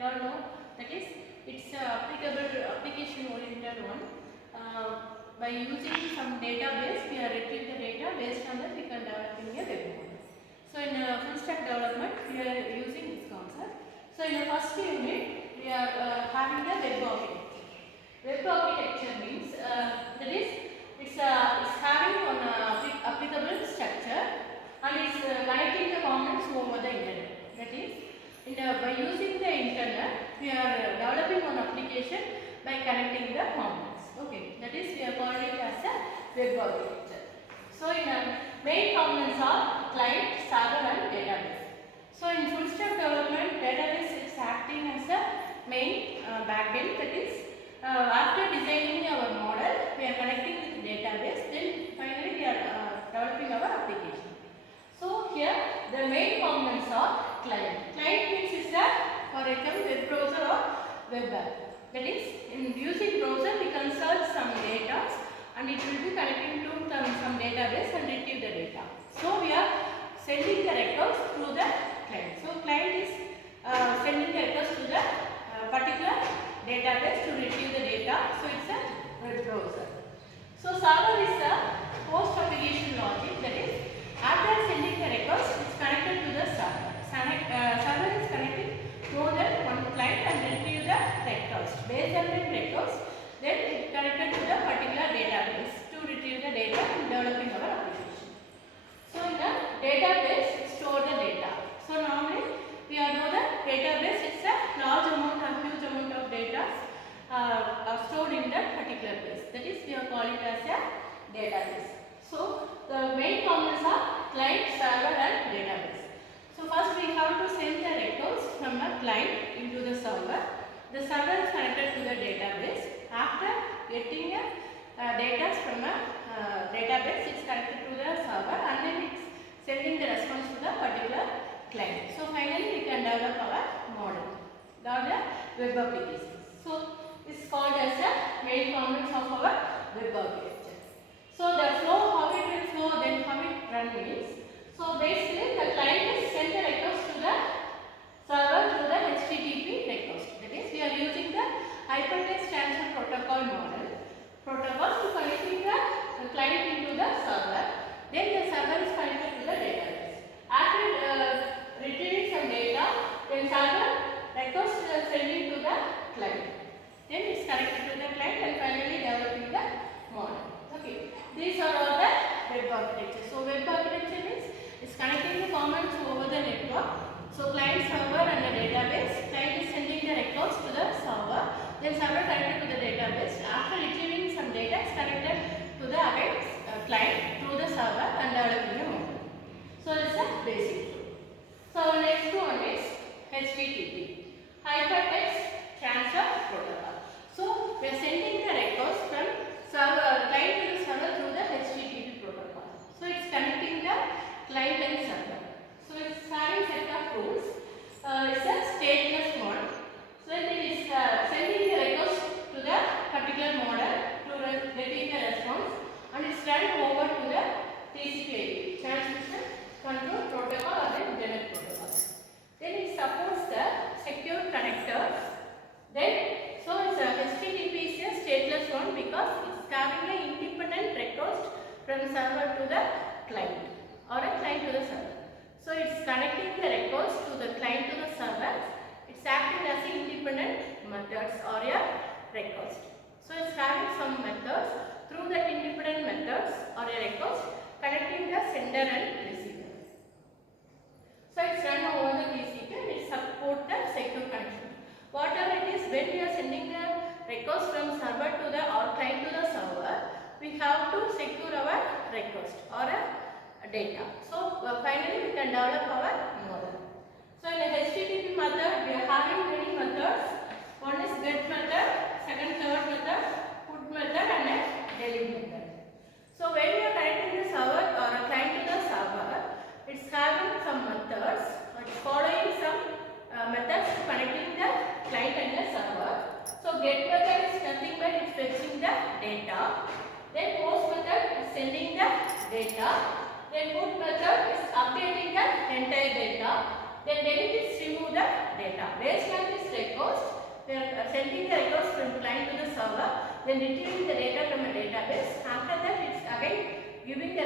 we all know that is it's a applicable application oriented one. By using some database, we are retrieving the data. Based on that, we can develop a web model. So in full stack development, we are using this concept. So in the first unit, we are having the web architecture. Web architecture means that is it's having an applicable structure and it's connecting the components over the internet. That is, by using the internet, we are developing an application by connecting the components. Okay, that is we are calling it as a web architecture. So in main components are client, server and database. So in full stack development, database is acting as a main backend. That is after designing our model, we are connecting with database. Then finally we are developing our application. So here the main components are client. Client means is a, for example, web browser or web app. That is, in using browser we can search some data and it will be connecting to some database and retrieve the data. So we are sending the records through the client. So client is sending the records to the particular database to retrieve the data. So it's a web browser. So server is a host application logic. That is, after sending the records, it's connected to the server. Server is connected more than one client and retrieve the records. Based on the records, then it connected to the particular database to retrieve the data and developing our application. So in the database, store the data. So normally we all know that database is a large amount or huge amount of data are stored in that particular place. That is, we are calling it as a database. So the main components are client, server and database. So first we have to send the records from a client into the server. The server is connected to the database. After getting data from a database, it's connected to the server and then it's sending the response to the particular client. So finally we can develop our model or the web application. So it's called as a main components of our web architecture. So the flow, how it will flow, then how it run means. So basically the client is send the request to the server through the HTTP request. That is, we are using the HyperText transfer protocol model to connecting the client into the server. Then the server is connected to the database. After retrieving some data, then server request sending to the client. Then it's connected to the client and finally developing the model. Okay, these are all the web architecture. So web architecture means it's connecting the components over the network. So client, server and the database. Client is sending the records to the server. Then server connected to the database. After retrieving some data, it's connected to the client through the server and developing a model. So this is a basic flow. So next one is HTTP, HyperText Transfer Protocol. So we are sending the records from client to the server through the HTTP protocol. So it's connecting the client and server. So it's having set of rules. It's a stateless mode. So it is sending the request to the particular model to getting the response and it's run over to the TCP/IP, transmission control protocol or the internet protocol. Then it supports the secure connectors. Then so it's a HTTP is a stateless one because it's having an independent request from server to the client or a client to the server. So it's connecting the records to the client to the server. It's acting as independent methods or a request. So it's having some methods. Through that independent methods or a request, connecting the sender and receiver. So it's run over the TCP and it supports the secure connection. Whatever it is, when we are sending the request from server to the or client to the server, we have to secure our request or a data. So finally we can develop our model. So in the HTTP method, we are having many methods. One is get method, second third method, put method and a delete method. So when we are connecting the server or a client to the server, it's having some methods. It's following some methods to connecting the client and the server. So get method is nothing but it's fetching the data. Then post method is sending the data. Then put method is updating the entire data. Then delete is remove the data. Based on this record, request. We are sending the request from client to the server, then retrieving the data from a database. After that, it's again giving the